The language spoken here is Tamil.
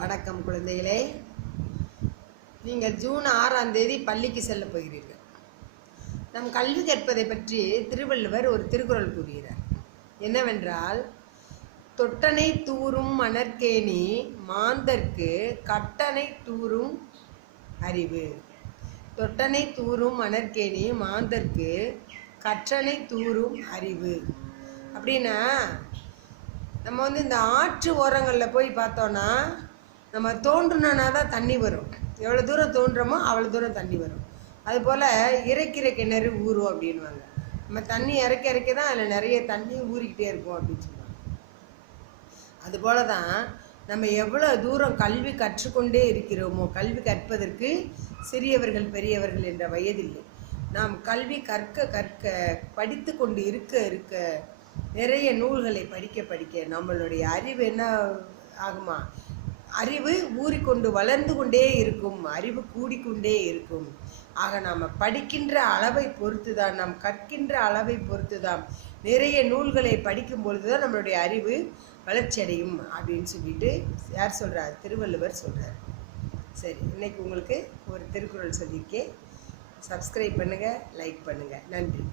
வணக்கம் குழந்தைகளே. நீங்கள் ஜூன் ஆறாம் தேதி பள்ளிக்கு செல்ல போகிறீர்கள். நம் கல்வி கற்பதை பற்றி திருவள்ளுவர் ஒரு திருக்குறள் கூறுகிறார். என்னவென்றால் தொட்டனை தூரும் மணற்கேணி மாந்தர்க்கு கட்டனை தூரும் அறிவு. தொட்டனை தூரும் மணற்கேணி மாந்தர்க்கு கற்றனை தூரும் அறிவு. அப்படின்னா நம்ம வந்து இந்த ஆற்று ஓரங்களில் போய் பார்த்தோன்னா நம்ம தோன்றுனா தான் தண்ணி வரும். எவ்வளோ தூரம் தோன்றமோ அவ்வளோ தூரம் தண்ணி வரும். அதுபோல் இறைக்கிற கிணறு ஊறும் அப்படின்வாங்க நம்ம தண்ணி இறக்க இறக்க தான் அதில் நிறைய தண்ணி ஊறிக்கிட்டே இருக்கும் அப்படின்னு சொல்லுவாங்க. அதுபோல தான் நம்ம எவ்வளோ தூரம் கல்வி கற்றுக்கொண்டே இருக்கிறோமோ கல்வி கற்பதற்கு சிறியவர்கள் பெரியவர்கள் என்ற வயதில்லை நாம் கல்வி கற்க கற்க படித்து கொண்டு இருக்க இருக்க நிறைய நூல்களை படிக்க படிக்க நம்மளுடைய அறிவு என்ன ஆகுமா? அறிவு ஊறிக்கொண்டு வளர்ந்து கொண்டே இருக்கும் அறிவு கூடிக்கொண்டே இருக்கும். ஆக நாம் படிக்கின்ற அளவை பொறுத்து தான் நாம் கற்கின்ற அளவை பொறுத்து தான் நிறைய நூல்களை படிக்கும் பொழுது தான் நம்மளுடைய அறிவு வளர்ச்சி அடையும் அப்படின்னு சொல்லிட்டு யார் சொல்கிறார் திருவள்ளுவர் சொல்கிறார் சரி இன்னைக்கு உங்களுக்கு ஒரு திருக்குறள் சொல்லியிருக்கேன். சப்ஸ்கிரைப் பண்ணுங்கள் லைக் பண்ணுங்கள் நன்றி.